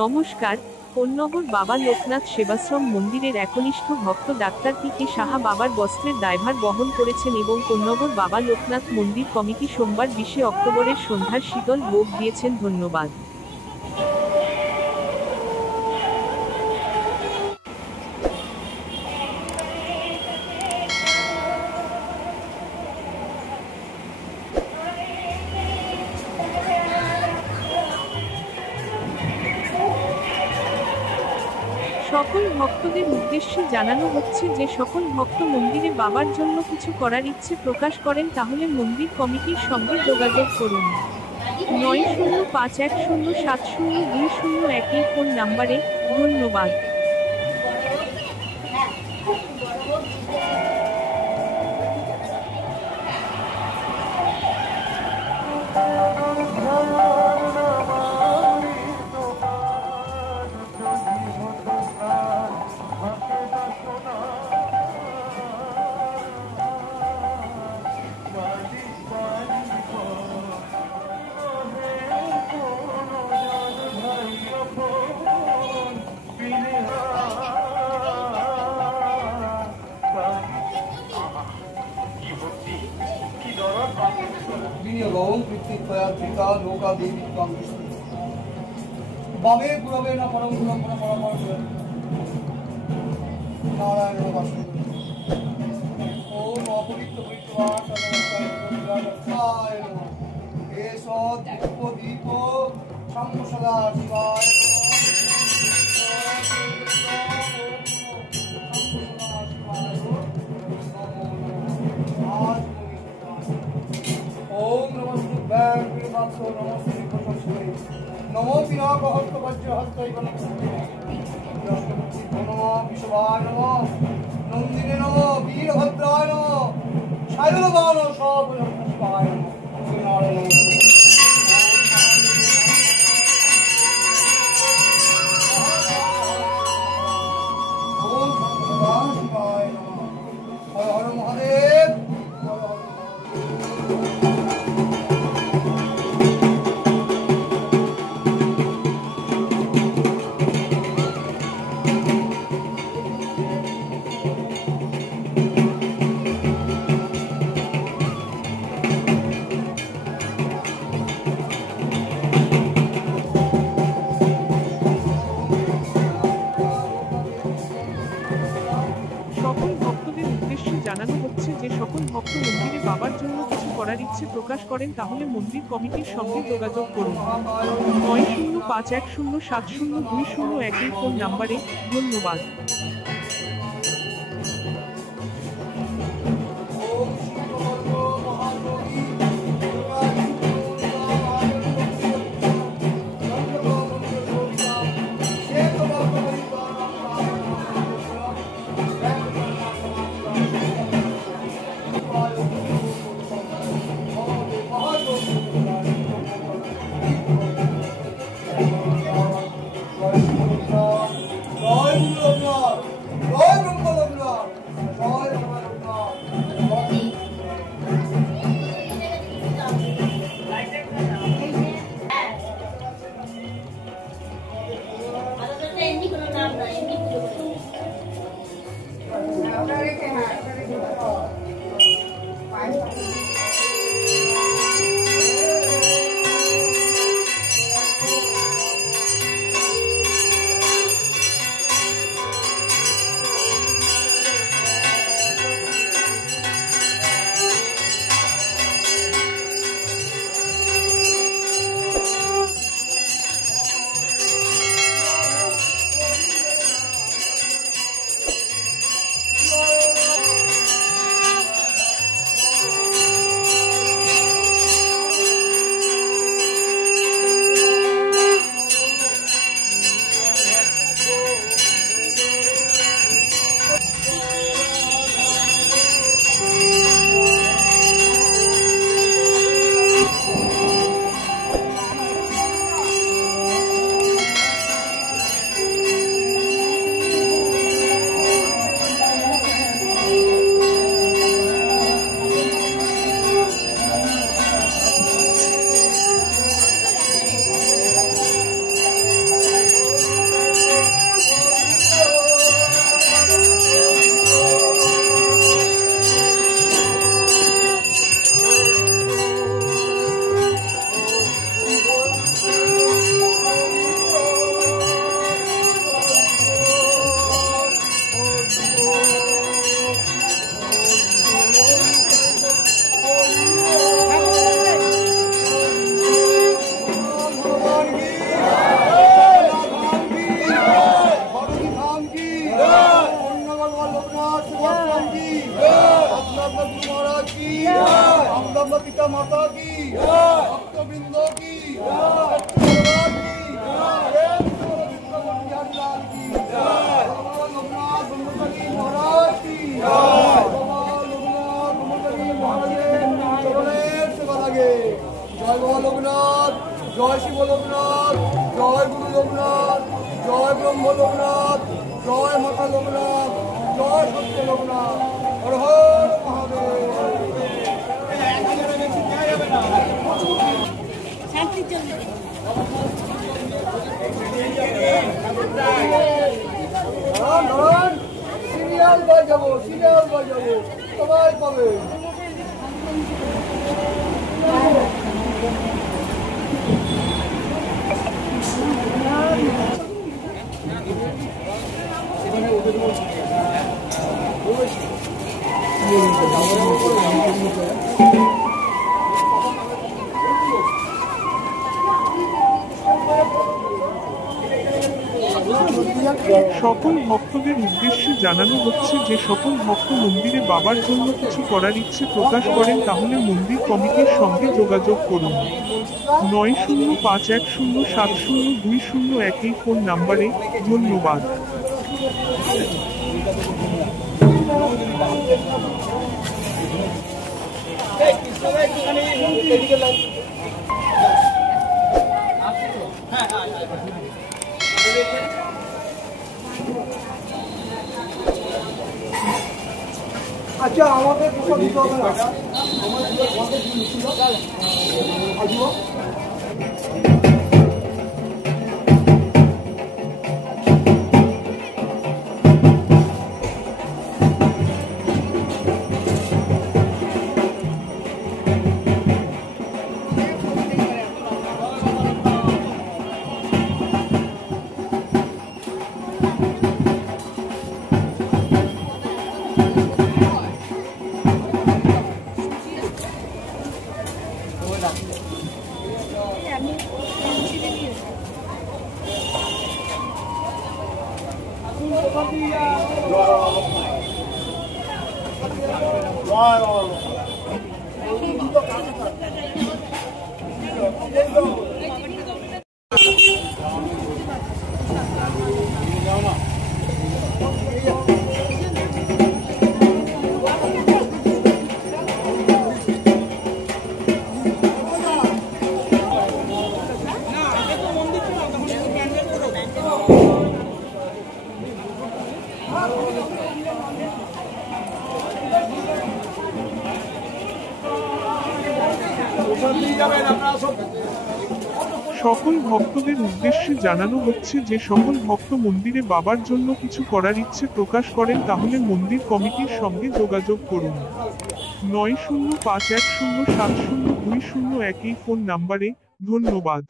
নমস্কার। কোন্নগর বাবা লোকনাথ সেবাশ্রম মন্দিরের একনিষ্ঠ ভক্ত ডাক্তার পি.কে সাহা বাবার বস্ত্রের দায়ভার বহন করেছেন এবং কোন্নগর বাবা লোকনাথ মন্দির কমিটি সোমবার 20 অক্টোবরের সন্ধ্যার শীতল ভোগ দিয়েছেন। ধন্যবাদ। সকল ভক্তদের উদ্দেশ্যে জানানো হচ্ছে যে সকল ভক্ত মন্দিরে বাবার জন্য কিছু করার ইচ্ছে প্রকাশ করেন তাহলে মন্দির কমিটির সঙ্গে যোগাযোগ করুন। 9051070201 ফোন নাম্বারে। ধন্যবাদ। বামে পুরবে না পরম পুরম পরম নারায়ণ বাসু ওম অপবিত্র পবিত্রবায় এস দীপ দীপ সদা শিবায় ओम नमः नमो पिनाकहस्त वज्रहस्त नमो विश्वाय नमो नंदिने नमो वीरभद्राय नमो शैलवानो शिवाय नमो नारायण ओम शिवाय नमो हर हर महादेव। সকল ভক্তদের উদ্দেশ্যে জানানো হচ্ছে যে সকল ভক্ত মন্দিরে বাবার জন্য কিছু করার ইচ্ছে প্রকাশ করেন তাহলে মন্দির কমিটির সঙ্গে যোগাযোগ করুন। 9051070201 ফোন নাম্বারে। ধন্যবাদ। জয় গুরু की रामदम्ब पिता माता की भक्तवृंद की सत्यनारायण की लाल की भगवान लोकनाथ ब्रह्मचारी महाराज की भगवान लोकनाथ ब्रह्मचारी महाराजेर चरणेर सेवा लागे। जय बाबा लोकनाथ, जय शिव लोकनाथ, जय गुरु लोकनाथ, जय ब्रह्म लोकनाथ, जय माता लोकनाथ, जय सत्य लोकनाथ, हर हर महादेव। সিরিয়াল বাজাবো, সিরিয়াল বাজাবো, সবাই পাবে। সকল ভক্তদের উদ্দেশ্যে জানানো হচ্ছে যে সকল ভক্ত মন্দিরে বাবার জন্য কিছু করার ইচ্ছে প্রকাশ করেন তাহলে মন্দির কমিটির সঙ্গে যোগাযোগ করুন। 9051070201 এই ফোন নাম্বারে। ধন্যবাদ। আচ্ছা আমাদের প্রসাদ দিতে হবে না, আমাদের ছিল আসবো। সকল ভক্তদের উদ্দেশ্যে জানানো হচ্ছে যে সকল ভক্ত মন্দিরে বাবার জন্য কিছু করার ইচ্ছে প্রকাশ করেন তাহলে মন্দির কমিটির সঙ্গে যোগাযোগ করুন। 9051070201 এই ফোন নাম্বারে। ধন্যবাদ।